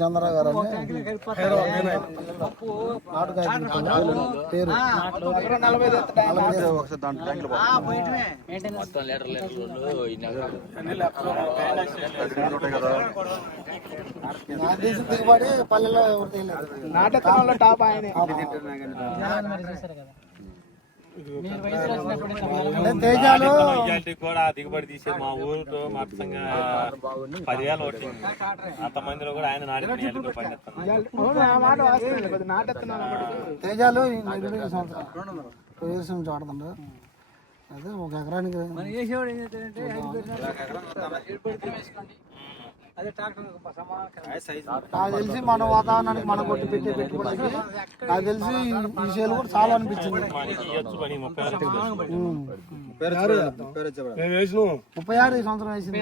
చంద్రరావు గారు పేరు దిగుబడి పల్లెలో నాటకంలో టాప్ ఆయన కూడా దిగుబడి తీసే మా ఊరితో మొత్తంగా 10,000 ఒకటి అంతమందిలో కూడా ఆయన తేజాలు 2 సంవత్సరాలు ఆడుతుండ్రు. అదే 1 ఎకరానికి నాకు తెలిసి మన వాతావరణానికి మనం కొట్టి పెట్టే పెట్టుకోవడానికి నాకు తెలిసి ఈ సేలు కూడా చాలా అనిపించింది. 36 ఈ సంవత్సరం వేసింది.